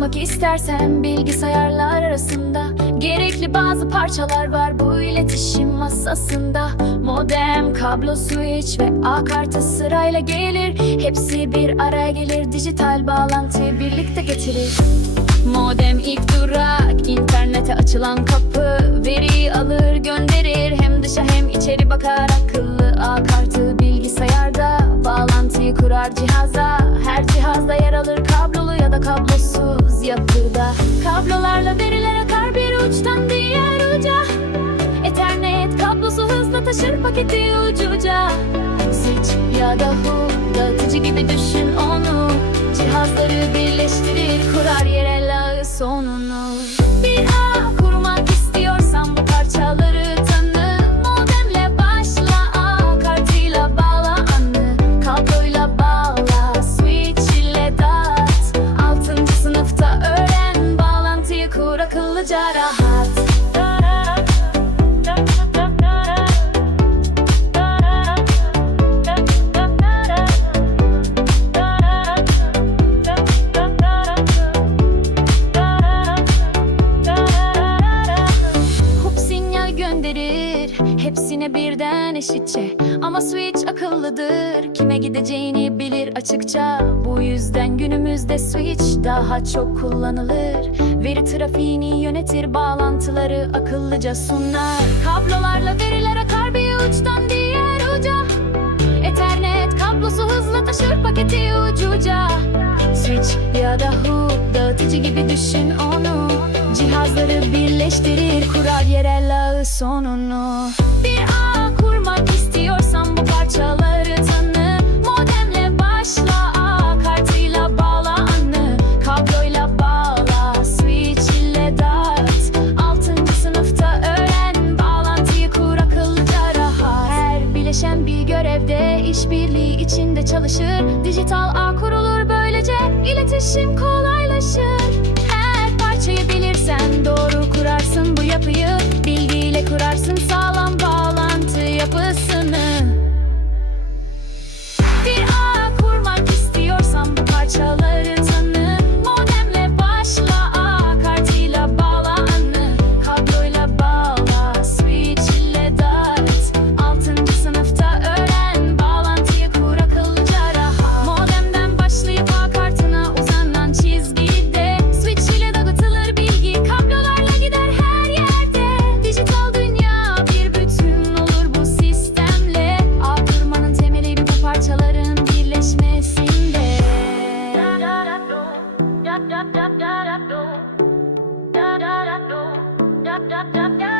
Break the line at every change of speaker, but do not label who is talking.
kurmak istersen bilgisayarlar arasında. Gerekli bazı parçalar var bu iletişim masasında. Modem, kablo, switch ve akartı sırayla gelir. Hepsi bir araya gelir dijital bağlantıyı birlikte getirir. Modem ilk durak, internete açılan kapı. Veriyi alır gönderir. Hem dışa hem içeri bakar Akıllı kartı bilgisayarda. Bağlantıyı kurar cihaza. Her cihazda yer alır kablolu ya da yapıda Kablolarla veriler akar bir uçtan diğer uca. Ethernet kablosu hızla taşır paketi ucuca. Switch ya da hook dağıtıcı gibi akıllıca rahat. Sinyal gönderir Hepsine birden eşitçe. Ama switch akıllıdır Kime gideceğini bilir açıkça. Bu yüzden günümüzde switch daha çok kullanılır Veri trafiğini yönetir Bağlantıları akıllıca sunar Kablolarla veriler akar bir uçtan diğer uca. Ethernet kablosu hızla taşır paketi ucuca. Switch ya da hook dağıtıcı gibi düşün onu. Cihazları birleştirir kurar yerel ağı sonunu. Bir ağ içinde çalışır. Dijital ağ kurulur böylece. İletişim kolaylaşır Da da da da da. Da da da do. Da da da